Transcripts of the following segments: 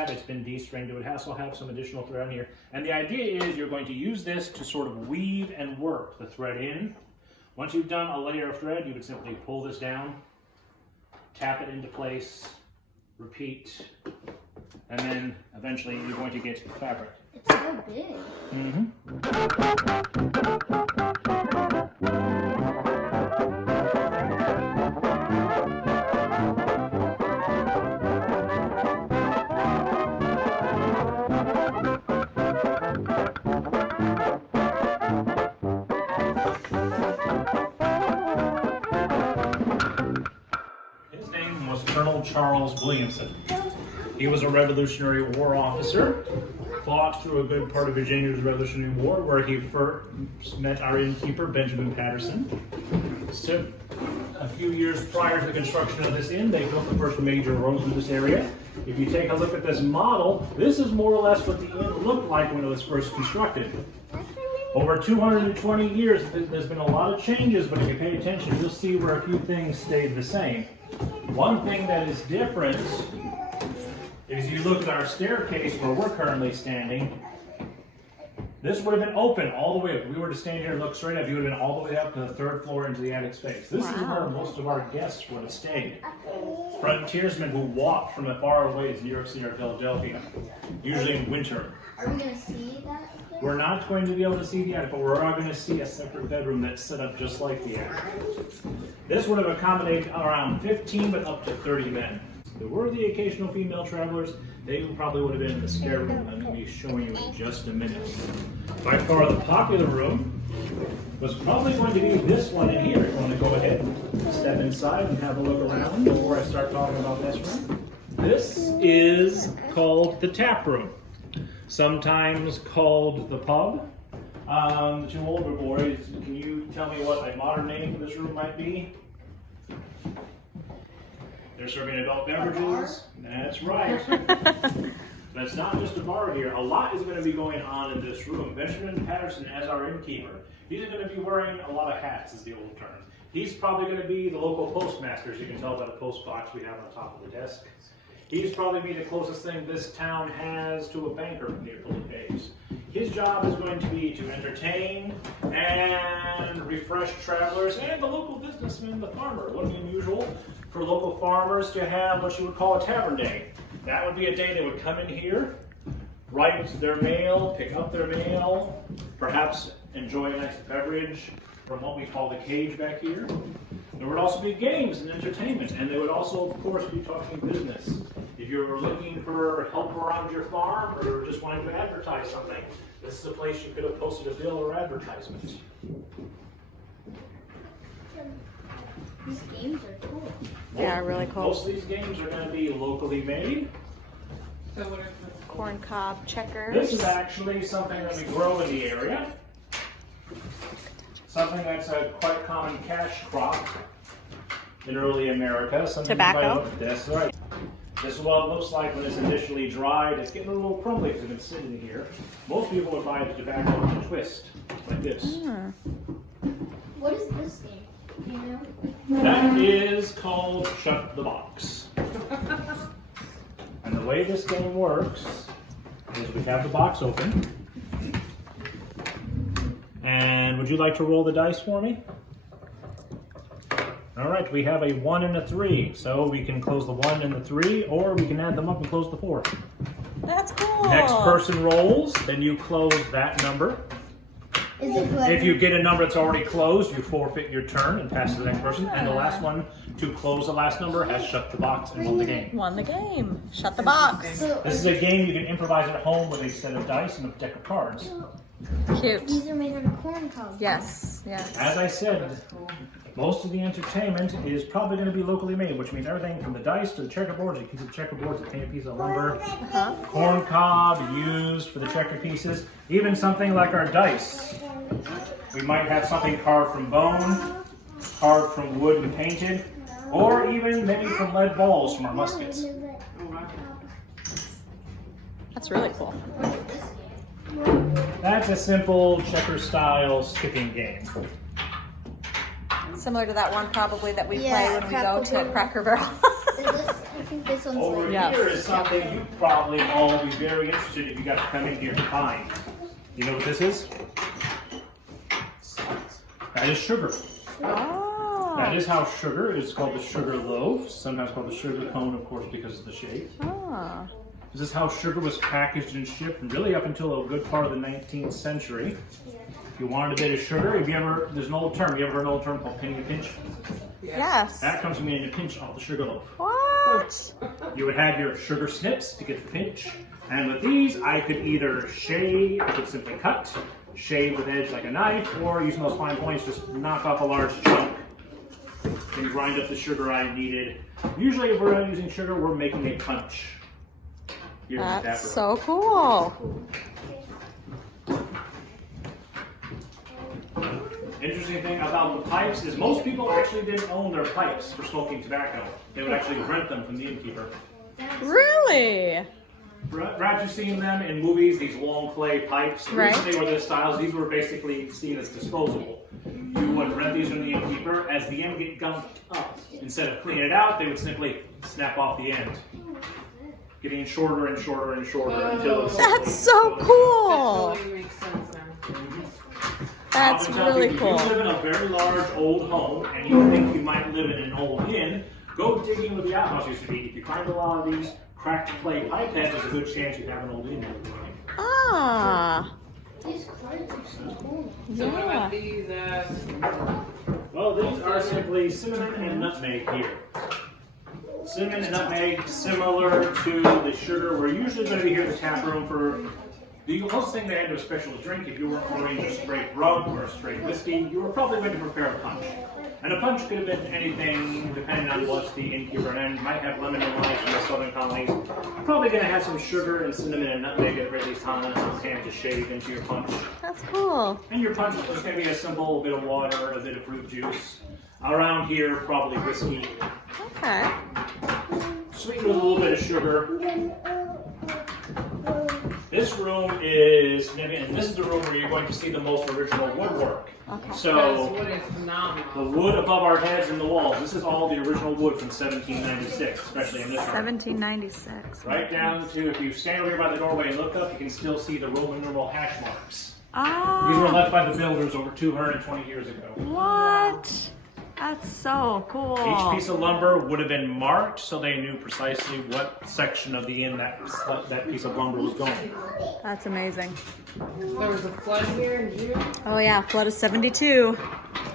have. It's been de-stringed. It would also have some additional thread on here. And the idea is you're going to use this to sort of weave and work the thread in. Once you've done a layer of thread, you would simply pull this down, tap it into place, repeat, and then eventually you're going to get fabric. It's so big. His name was Colonel Charles Williamson. He was a Revolutionary War officer, fought through a good part of Virginia's Revolutionary War, where he first met our innkeeper, Benjamin Patterson. So, a few years prior to the construction of this inn, they built the first major road through this area. If you take a look at this model, this is more or less what the inn looked like when it was first constructed. Over 220 years, there's been a lot of changes, but if you pay attention, you'll see where a few things stayed the same. One thing that is different is you look at our staircase where we're currently standing. This would have been open all the way up. If we were to stand here and look straight up, you would have been all the way up to the third floor into the attic space. This is where most of our guests would have stayed. Frontiersmen who walked from as far away as New York City or Philadelphia, usually in winter. Are we going to see that? We're not going to be able to see the attic, but we're going to see a separate bedroom that's set up just like the attic. This would have accommodated around 15, but up to 30 men. There were the occasional female travelers. They probably would have been in the spare room I'm going to be showing you in just a minute. By far the popular room was probably going to be this one in here. If you want to go ahead and step inside and have a look around before I start talking about this room. This is called the tap room, sometimes called the pub. The two older boys, can you tell me what a modern name for this room might be? They're serving adult beverages. That's right. But it's not just a bar here. A lot is going to be going on in this room. Benjamin Patterson, as our innkeeper, he's going to be wearing a lot of hats, is the old term. He's probably going to be the local postmaster, as you can tell by the post box we have on the top of the desk. He's probably be the closest thing this town has to a banker near Public Days. His job is going to be to entertain and refresh travelers and the local businessman, the farmer. It wouldn't be unusual for local farmers to have what you would call a tavern day. That would be a day they would come in here, write their mail, pick up their mail, perhaps enjoy a nice beverage from what we call the cage back here. There would also be games and entertainment, and they would also, of course, be talking business. If you're looking for help around your farm or just wanting to advertise something, this is a place you could have posted a bill or advertisement. These games are cool. Yeah, really cool. Most of these games are going to be locally made. So what are Corn cob checkers. This is actually something that we grow in the area. Something that's a quite common cash crop in early America. Tobacco? That's right. This is what it looks like when it's initially dried. It's getting a little crumbly because it's been sitting here. Most people would buy the tobacco and twist like this. What is this game? Do you know? That is called Shut the Box. And the way this game works is we have the box open. And would you like to roll the dice for me? All right, we have a 1 and a 3, so we can close the 1 and the 3, or we can add them up and close the 4. That's cool. Next person rolls, then you close that number. Is it good? If you get a number that's already closed, you forfeit your turn and pass to the next person. And the last one to close the last number has shut the box and won the game. Won the game. Shut the box. This is a game you can improvise at home with a set of dice and a deck of cards. Cute. These are made out of corn cobs. Yes, yes. As I said, most of the entertainment is probably going to be locally made, which means everything from the dice to the checkerboards. You can use the checkerboards to paint a piece of lumber. Corn cob used for the checker pieces. Even something like our dice. We might have something carved from bone, carved from wood and painted, or even maybe from lead balls from our muskets. That's really cool. That's a simple checker-style skipping game. Similar to that one probably that we Yeah, play when we go to Cracker Cracker Barrel. Is this think this one's Over like. Yes. here is something you probably all be very interested if you got to come in here to find. You know what this is? That is sugar. Oh. That is how sugar is called the sugar loaf, sometimes called the sugar cone, of course, because of the shape. Ah. This is how sugar was packaged and shipped, really up until a good part of the 19th century. If you wanted a bit of sugar, there's an old term. You ever heard an old term called penny a pinch? Yes. That comes from getting a pinch off the sugar loaf. What? You would have your sugar snips to get the pinch. And with these, I could either shave, I could simply cut, shave with edge like a knife, or using those fine points, just knock off a large chunk and grind up the sugar I needed. Usually if we're not using sugar, we're making a punch. Here in That's Tapper. so cool. Interesting thing about the pipes is most people actually didn't own their pipes for smoking tobacco. They would actually rent them from the innkeeper. Really? Perhaps you've seen them in movies, these long clay pipes. The reason Right. they were this styles, these were basically seen as disposable. You would rent these from the innkeeper. As the end get gunked up, instead of cleaning it out, they would simply snap off the end. Getting shorter and shorter and shorter until it's... That's so cool. That totally makes sense now. That's I'll tell really you, cool. If you live in a very large old home and you think you might live in an old inn, go digging where the outhouse used to be. If you find a lot of these cracked clay pipe heads, there's a good chance you have an old inn. Ah. These cards are so cool. So what Yeah. about these? Well, these are simply cinnamon and nutmeg here. Cinnamon and nutmeg, similar to the sugar. We're usually going to be here in the tap room for the closest thing they had to a special drink. If you were ordering a straight rum or a straight whiskey, you were probably going to prepare a punch. And a punch could have been anything, depending on what the innkeeper and you might have lemon and lime from the southern colonies. You're probably going to have some sugar and cinnamon and nutmeg at the very least on hand to shave into your punch. That's cool. And your punch is just going to be a simple bit of water, a bit of fruit juice. Around here, probably whiskey. Okay. Sweetened with a little bit of sugar. This room is significant, and this is the room where you're going to see the most original woodwork. Okay. This So, wood is the phenomenal. wood above our heads and the walls, this is all the original wood from 1796, especially in this room. 1796. Right down to, if you stand over here by the doorway and look up, you can still see the Roman numeral hash marks. These were Ah. left by the builders over 220 years ago. What? That's so cool. Each piece of lumber would have been marked so they knew precisely what section of the inn that piece of lumber was going. That's amazing. There was a flood here in June. Oh yeah, flood of 72.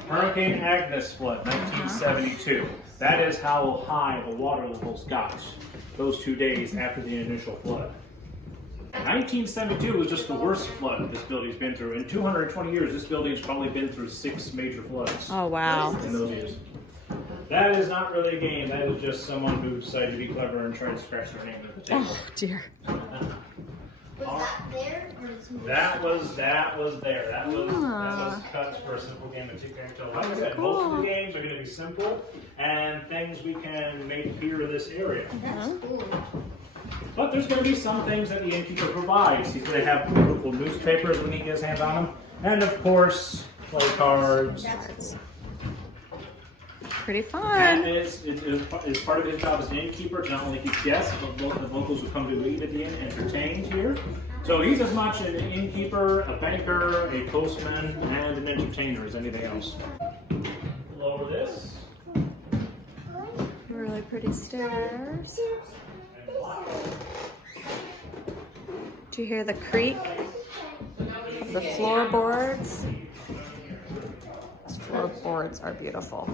Hurricane Agnes flood, 1972. That is how high the water levels got those 2 days after the initial flood. 1972 was just the worst flood this building's been through. In 220 years, this building's probably been through 6 major floods Oh wow. in those years. That is not really a game. That is just someone who decided to be clever and tried to scratch their name at the table. Oh dear. Was that there? Or did somebody That was there. That was cuts for a simple game of tic-tac-toe. Like I said, most of the games are going to be simple and things we can make here in this area. That's cool. But there's going to be some things that the innkeeper provides. He's going to have beautiful newspapers when he gets hands on them, and of course, play cards. That's Pretty That fun. is part of his job as an innkeeper to not only keep guests, but both the locals who come to eat at the inn entertained here. So he's as much an innkeeper, a banker, a postman, and an entertainer as anything else. Lower this. Really pretty stairs. And wow. Do you hear the creak? The floorboards. These floorboards are beautiful.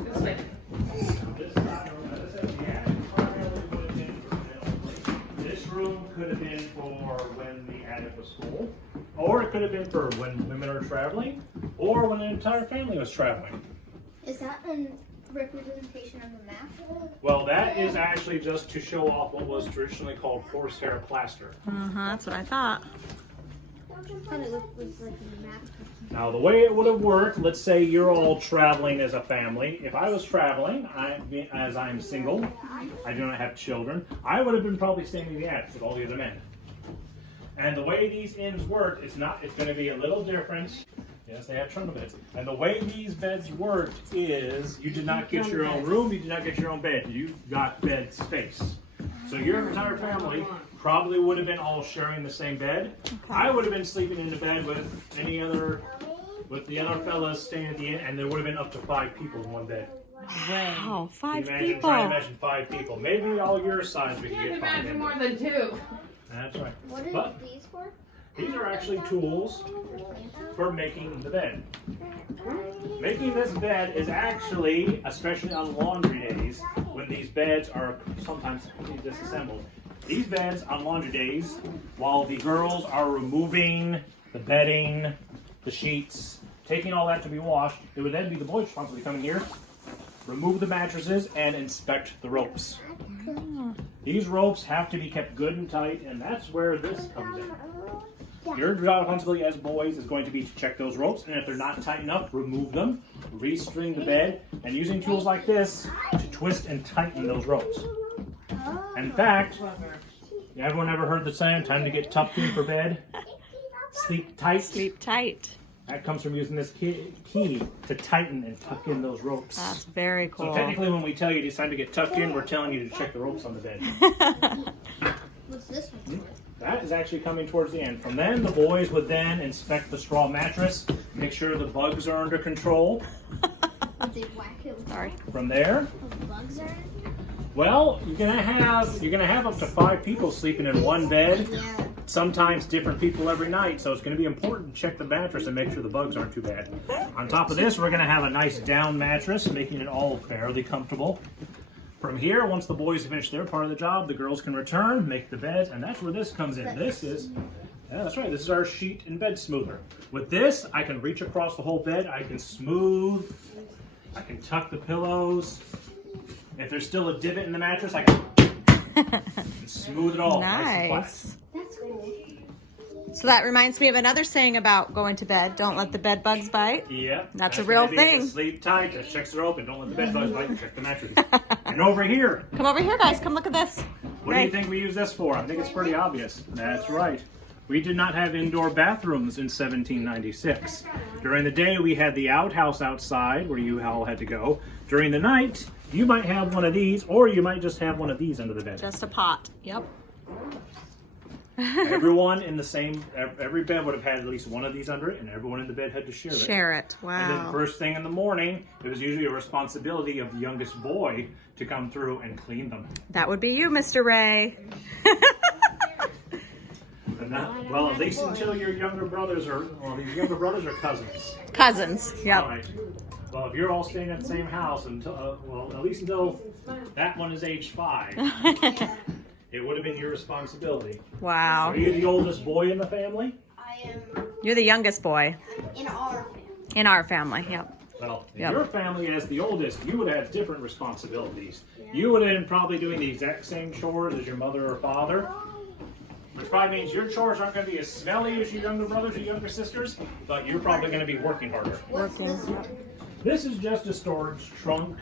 This room could have been for when the attic was full, or it could have been for when women are traveling, or when an entire family was traveling. Is that a representation of the map? Well, that is actually just to show off what was traditionally called horsehair plaster. That's what I thought. I thought it looked like a map. Now, the way it would have worked, let's say you're all traveling as a family. If I was traveling, as I'm single, I do not have children, I would have been probably staying in the attic with all the other men. And the way these inns work, it's going to be a little different. Yes, they have trundle beds. And the way these beds worked is you did not get your own room, you did not get your own bed. You got bed space. So your entire family probably would have been all sharing the same bed. I would have been sleeping in the bed with the other fellas staying at the inn, and there would have been up to 5 people in one bed. Wow, 5 people. Try to imagine 5 people. Maybe all your size we can Can't get 5 imagine in. more than 2. That's right. What are But these for? these are actually tools for making the bed. Making this bed is actually, especially on laundry days, when these beds are sometimes completely disassembled. These beds on laundry days, while the girls are removing the bedding, the sheets, taking all that to be washed, it would then be the boys responsible to come in here, remove the mattresses, and inspect the ropes. These ropes have to be kept good and tight, and that's where this comes in. Your responsibility as boys is going to be to check those ropes, and if they're not tight enough, remove them, restring the bed, and using tools like this to twist and tighten those ropes. In fact, everyone ever heard the saying, time to get tucked in for bed? Sleep tight. Sleep tight. That comes from using this key to tighten and tuck in those ropes. That's very cool. So technically when we tell you it's time to get tucked in, we're telling you to check the ropes on the bed. What's this one for? That is actually coming towards the end. From then, the boys would then inspect the straw mattress, make sure the bugs are under control. Did they whack it with Sorry. From there, the bugs are in? well, you're gonna have up to 5 people sleeping in one bed. Yeah. Sometimes different people every night, so it's going to be important to check the mattress and make sure the bugs aren't too bad. On top of this, we're going to have a nice down mattress, making it all fairly comfortable. From here, once the boys finish their part of the job, the girls can return, make the beds, and that's where this comes in. This is, yeah, that's right, this is our sheet and bed smoother. With this, I can reach across the whole bed, I can smooth, I can tuck the pillows. If there's still a divot in the mattress, I can smooth it all. Nice and flat. That's cool. So that reminds me of another saying about going to bed. Don't let the bed bugs bite. Yeah. That's a real gonna be thing. Sleep tight, just checks are open, don't let the bed bugs bite, check the mattress. And over here, Come over here, guys. Come look at this. what do you think we use this for? I think it's pretty obvious. That's right. We did not have indoor bathrooms in 1796. During the day, we had the outhouse outside where you all had to go. During the night, you might have one of these, or you might just have one of these under the bed. Just a pot. Yep. Everyone in the same, every bed would have had at least one of these under it, and everyone in the bed had to share it. Share it. And then Wow. first thing in the morning, it was usually a responsibility of the youngest boy to come through and clean them. That would be you, Mr. Ray. Well, at least until your younger brothers are, well, these younger brothers are cousins. Cousins. All Yep. right. Well, if you're all staying at the same house until, well, at least until that one is age 5, it would have been your responsibility. Wow. Are you the oldest boy in the family? I am You're the youngest boy in our family. in our family. Yep. Well, in Yep. your family as the oldest, you would have different responsibilities. You would have been probably doing the exact same chores as your mother or father. Which probably means your chores aren't going to be as smelly as your younger brothers or younger sisters, but you're probably going to be working harder. What's this one? This is just a storage trunk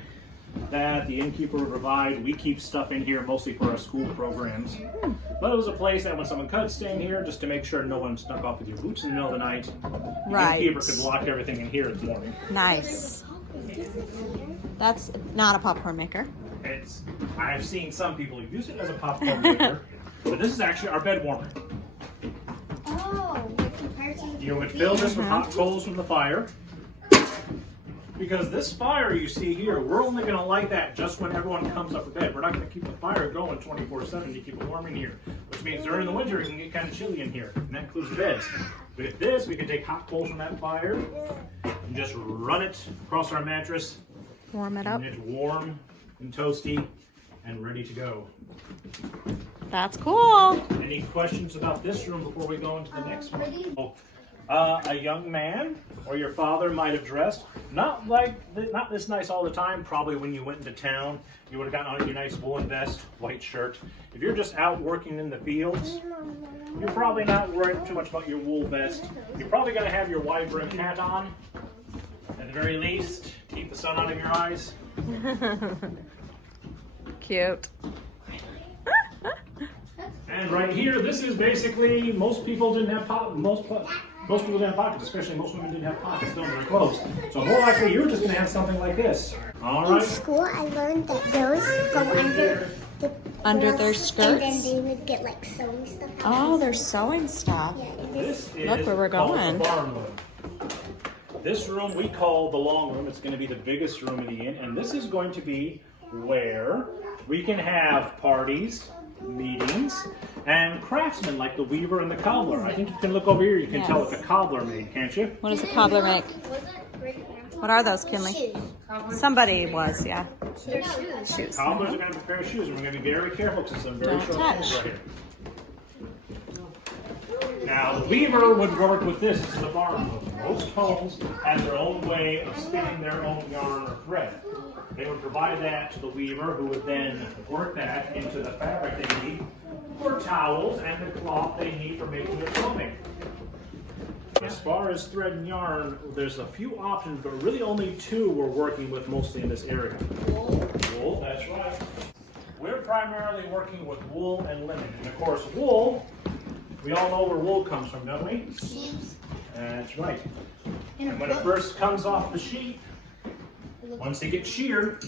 that the innkeeper would provide. We keep stuff in here mostly for our school programs. But it was a place that when someone could stay in here, just to make sure no one snuck off with your boots in the middle of the night, the Right. innkeeper could lock everything in here in the morning. Nice. That's not a popcorn maker. I've seen some people use it as a popcorn maker, but this is actually our bed warmer. Oh, like compared to the You would fill this with hot coals from the fire. Because this fire you see here, we're only going to light that just when everyone comes up for bed. We're not going to keep the fire going 24/7 to keep it warm in here. Which means during the winter it can get kind of chilly in here, and that includes beds. With this, we can take hot coals from that fire and just run it across our mattress, Warm it up. and it's warm and toasty and ready to go. That's cool. Any questions about this room before we go into the next one? pretty- Oh, a young man or your father might have dressed not this nice all the time. Probably when you went into town, you would have gotten on your nice woolen vest, white shirt. If you're just out working in the fields, you're probably not worried too much about your wool vest. You're probably going to have your wide brim hat on, at the very least, to keep the sun out of your eyes. Cute. And right here, this is basically, most people didn't have most people didn't have pockets, especially most women didn't have pockets still in their clothes. So more likely, you're just going to have something like this. All In right. school, I learned that those go under the Under their And skirts? then they would get like sewing stuff. Oh, they're sewing stuff. Yeah, and This is Look where we're called going. the barn room. This room we call the long room. It's going to be the biggest room in the inn, and this is going to be where we can have parties, meetings, and craftsmen like the weaver and the cobbler. I think you can look over here. You can tell what the cobbler made, can't you? What does a cobbler make? What are those, Kinley? Shoes. Somebody was, yeah. They're shoes. Shoes. Cobblers are going to prepare shoes, and we're going to be very careful because some very Don't short touch. things right here. Now, the weaver would work with this. This is the barn room. Most homes have their own way of spinning their own yarn or thread. They would provide that to the weaver, who would then work that into the fabric they need for towels and the cloth they need for making their clothing. As far as thread and yarn, there's a few options, but really only two we're working with mostly in this area. Wool, that's right. We're primarily working with wool and linen. And of course, wool, we all know where wool comes from, don't we? Sheep. That's right. In a And when it book. first comes off the sheep, once they get sheared,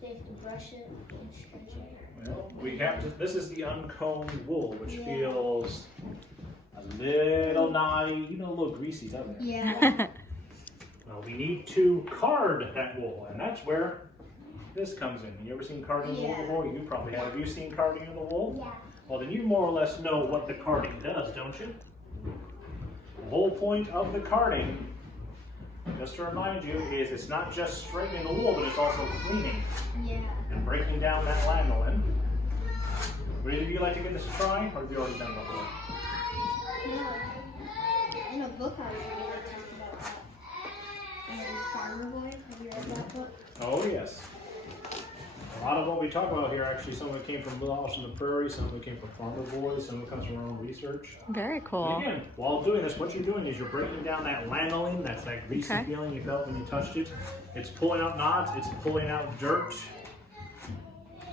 They have to brush it and stretch it. well, we have to, this is the uncombed wool, which Yeah. feels a little naive, even a little greasy, doesn't it? Yeah. Well, we need to card that wool, and that's where this comes in. You ever seen carding wool Yeah. before? You probably have. Have you seen carding of the wool? Yeah. Well, then you more or less know what the carding does, don't you? The whole point of the carding, just to remind you, is it's not just straightening the wool, but it's also cleaning Yeah. and breaking down that lanolin. Would either of you like to give this a try, or have you already done it before? Yeah. In a book I was reading, they talked about that. And Farmer Boy, have you read that book? Oh, yes. A lot of what we talk about here, actually, some of it came from Lost in the Prairie, some of it came from Farmer Boys, some of it comes from our own research. Very And cool. again, while doing this, what you're doing is you're breaking down that lanolin, that's that greasy Okay. feeling you felt when you touched it. It's pulling out knots, it's pulling out dirt,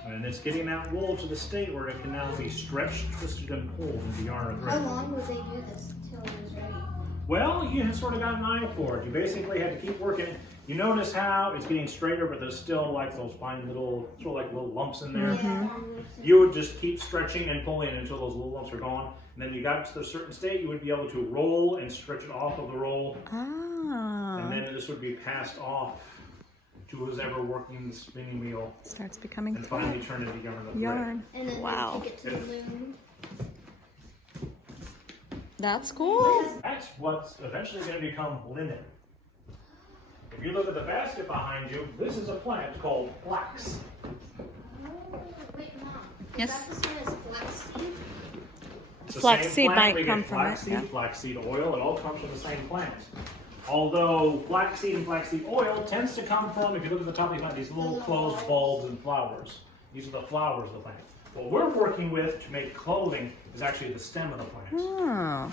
and it's getting that wool to the state where it can now be stretched, twisted, and pulled into yarn or How thread. long would they do this till it was ready? Well, you had sort of got an eye for it. You basically had to keep working. You notice how it's getting straighter, but there's still like those fine little, sort of like little lumps in there. Yeah. You would just keep stretching and pulling until those little lumps are gone. And then you got to a certain state, you would be able to roll and stretch it off of the roll. Ah. And then this would be passed off to who's ever working the spinning wheel Starts becoming and finally turn into yarn. or thread. yarn. And then Wow. they take it to the loom. That's cool. That's what's eventually going to become linen. If you look at the basket behind you, this is a plant called flax. Wait, Mom. Yes. Is that the same as flaxseed? It's the Flaxseed same plant. might We come get from it, flaxseed, yeah. flaxseed oil. It all comes from the same plant. Although flaxseed and flaxseed oil tends to come from, if you look at the top of the plant, these little closed bulbs and flowers. These are the flowers of the plant. What we're working with to make clothing is actually the stem of the plant. Oh.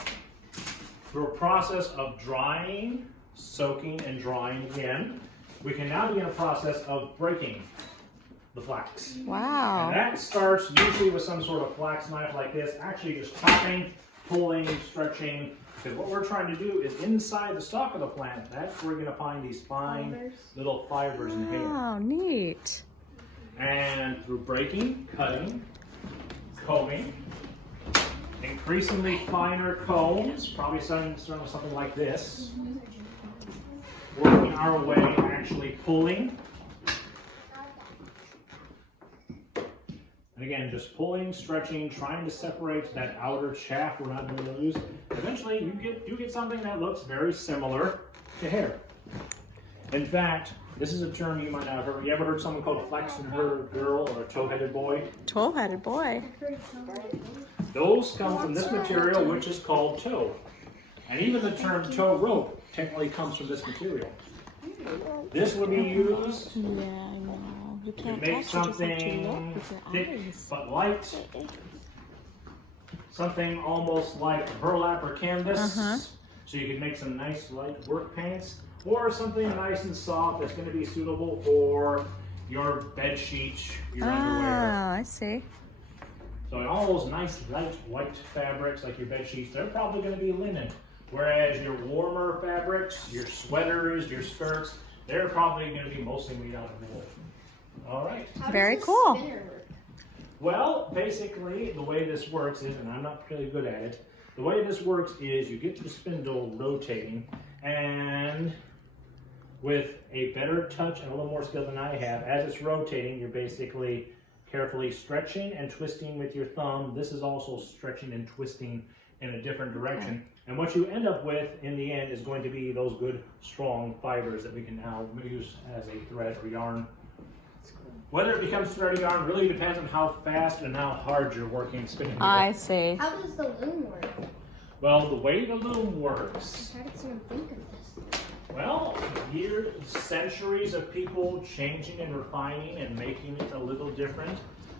Through a process of drying, soaking, and drying again, we can now begin a process of breaking the flax. Wow. And that starts usually with some sort of flax knife like this, actually just chopping, pulling, stretching, because what we're trying to do is inside the stalk of the plant, that's where we're going to find these fine Fibers. little fibers and hair. Oh, neat. And through breaking, cutting, combing, increasingly finer combs, probably starting with something like this, working our way, actually pulling. And again, just pulling, stretching, trying to separate that outer chaff we're not going to lose. Eventually, you get something that looks very similar to hair. In fact, this is a term you might not have heard. You ever heard someone called a flaxen girl or a tow-headed boy? Tow-headed boy. Those come from this material, which is called tow. And even the term tow rope technically comes from this material. This would be used Yeah, I know. You to can't make touch it, just have to look something with your thick eyes. but light. Something almost like burlap or canvas. Uh-huh. So you can make some nice light work pants. Or something nice and soft that's going to be suitable for your bed sheets, your underwear. Ah, I see. So all those nice light white fabrics like your bed sheets, they're probably going to be linen. Whereas your warmer fabrics, your sweaters, your skirts, they're probably going to be mostly made out of wool. All right. How Very does the cool. spinner work? Well, basically, the way this works is, and I'm not really good at it, the way this works is you get the spindle rotating, and with a better touch and a little more skill than I have, as it's rotating, you're basically carefully stretching and twisting with your thumb. This is also stretching and twisting in a different direction. And what you end up with in the end is going to be those good, strong fibers that we can now use as a thread or yarn. Whether it becomes thread or yarn really depends on how fast and how hard you're working spinning. I see. How does the loom work? Well, the way the loom works, How did someone think of this? well, years, centuries of people changing and refining and making it a little different.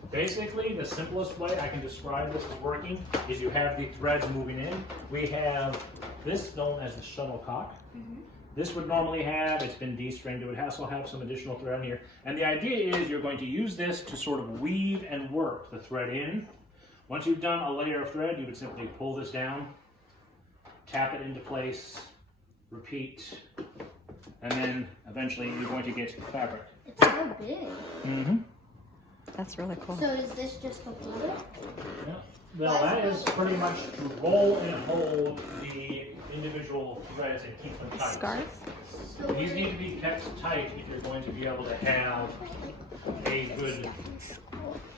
Basically, the simplest way I can describe this as working is you have the threads moving in. We have this known as the shuttlecock. This would normally have, it's been de-stringed, it would also have some additional thread on here. And the idea is you're going to use this to sort of weave and work the thread in. Once you've done a layer of thread, you would simply pull this down, tap it into place, repeat, and then eventually you're going to get fabric. It's so big. Mm-hmm. That's really cool. So is this just to hold it? Yeah. Well, that is pretty much to roll and hold the individual threads and keep them tight. Scarf? So These need to be kept tight if you're going to be able to have a good,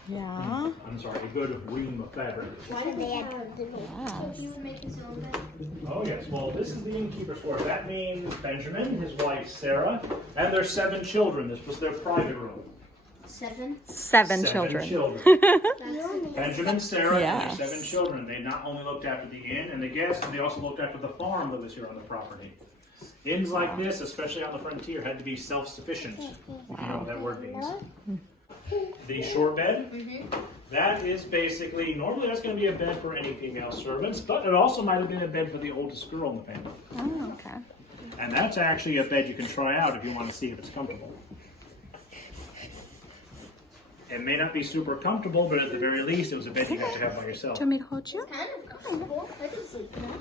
Yeah. I'm sorry, a good ream of fabric. why do they have Yes. you would make his own bed? Oh yes, well this is the innkeeper's quarters. That means Benjamin, his wife Sarah, and their 7 children. This was their private room. 7? Seven children. That's Benjamin, Sarah, Yes. and their 7 children. They not only looked after the inn and the guests, but they also looked after the farm that was here on the property. Inns like this, especially on the frontier, had to be self-sufficient. If you know what that word means. The short bed, that is basically, normally that's going to be a bed for any female servants, but it also might have been a bed for the oldest girl in the family. Oh, okay. And that's actually a bed you can try out if you want to see if it's comfortable. It may not be super comfortable, but at the very least, it was a bed you got to have by yourself. Do you want me to hold you? kind of comfortable. I can sleep in it.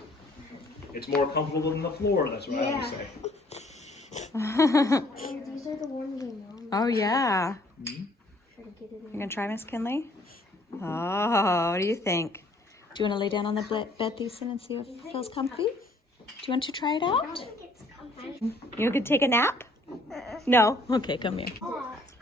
It's more comfortable than the floor, that's what I would Yeah. say. Oh, these are the ones I know. Oh, yeah. Try to get it You in. gonna try, Miss Kinley? Oh, what do you think? Do you want to lay down on the bed, Thusen, and see if it feels comfy? Do you want to try it out? It's comfy. You could take a nap? No? Okay, come here.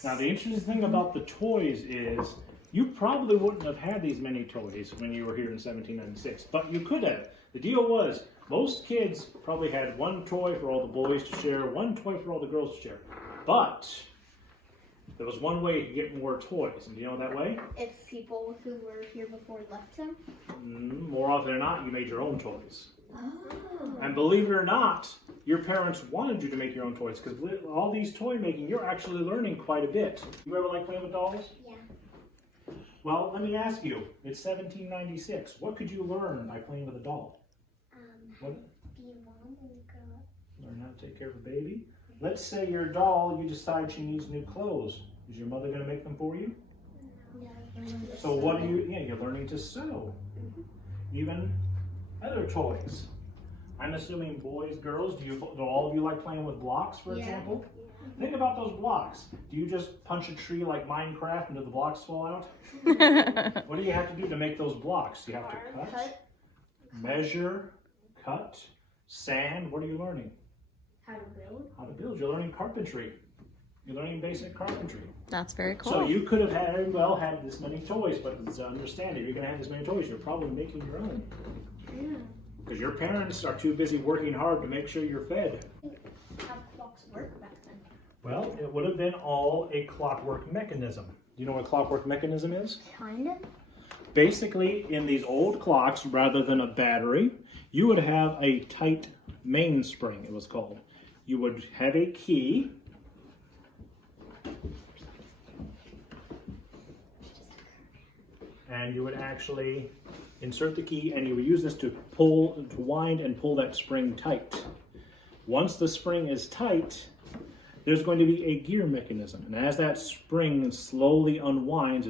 Now, the interesting thing about the toys is you probably wouldn't have had these many toys when you were here in 1796, but you could have. The deal was, most kids probably had one toy for all the boys to share, one toy for all the girls to share. But there was one way to get more toys, and do you know that way? If people who were here before left them. More often than not, you made your own toys. Oh. And believe it or not, your parents wanted you to make your own toys, because all these toy making, you're actually learning quite a bit. You ever like playing with dolls? Yeah. Well, let me ask you, it's 1796. What could you learn by playing with a doll? What? Be a mom and grow up. Learn how to take care of a baby? Let's say your doll, you decide she needs new clothes. Is your mother going to make them for you? So what do you, you're learning to sew. Even other toys. I'm assuming boys, girls, do all of you like playing with blocks, for example? Think about those blocks. Do you just punch a tree like Minecraft and do the blocks fall out? What do you have to do to make those blocks? You have to cut, measure, cut, sand. What are you learning? How to build. How to build. You're learning carpentry. You're learning basic carpentry. That's very cool. So you could have had, well, had this many toys, but understand if you're going to have this many toys, you're probably making your own. Yeah. Because your parents are too busy working hard to make sure you're fed. How clocks work back then. Well, it would have been all a clockwork mechanism. Do you know what a clockwork mechanism is? Kind of. Basically, in these old clocks, rather than a battery, you would have a tight mainspring, it was called. You would have a key. And you would actually insert the key, and you would use this to wind and pull that spring tight. Once the spring is tight, there's going to be a gear mechanism. And as that spring slowly unwinds,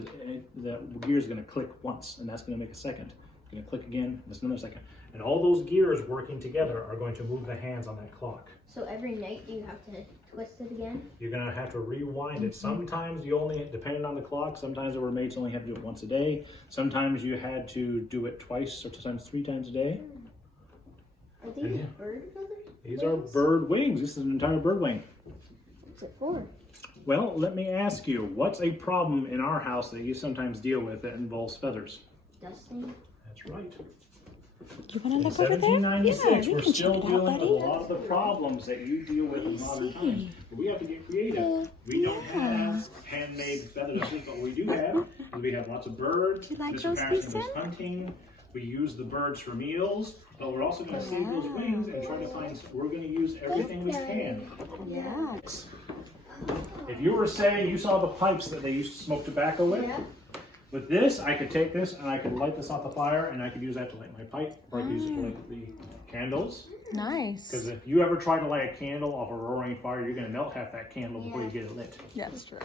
the gear is going to click once, and that's going to make a second. It's going to click again, that's another second. And all those gears working together are going to move the hands on that clock. So every night you have to twist it again. You're gonna have to rewind it. Sometimes you only, depending on the clock, sometimes there were mates only had to do it once a day. Sometimes you had to do it twice or sometimes 3 times a day. Are these Yeah. bird feathers? These are bird wings. This is an entire bird wing. What's it for? Well, let me ask you, what's a problem in our house that you sometimes deal with that involves feathers? Dusting? That's right. You want to In look over there? 1796, Yeah, we're we can still check it out, dealing with buddy. a lot of the problems that you deal with in modern times. But we have to get creative. We don't have handmade feathers, but what we do have is we have lots of birds. Do you like Mr. those, Patterson Lisa? was hunting. We use the birds for meals, but we're also going to save those wings and try to find, we're going to use everything we can. Yeah. If you were saying you saw the pipes that they used to smoke tobacco with, Yeah. with this, I could take this and I could light this off the fire and I could use that to light my pipe, or I could use it to light the candles. Nice. Because if you ever try to light a candle off a roaring fire, you're going to melt half that candle before you get it lit. That's true.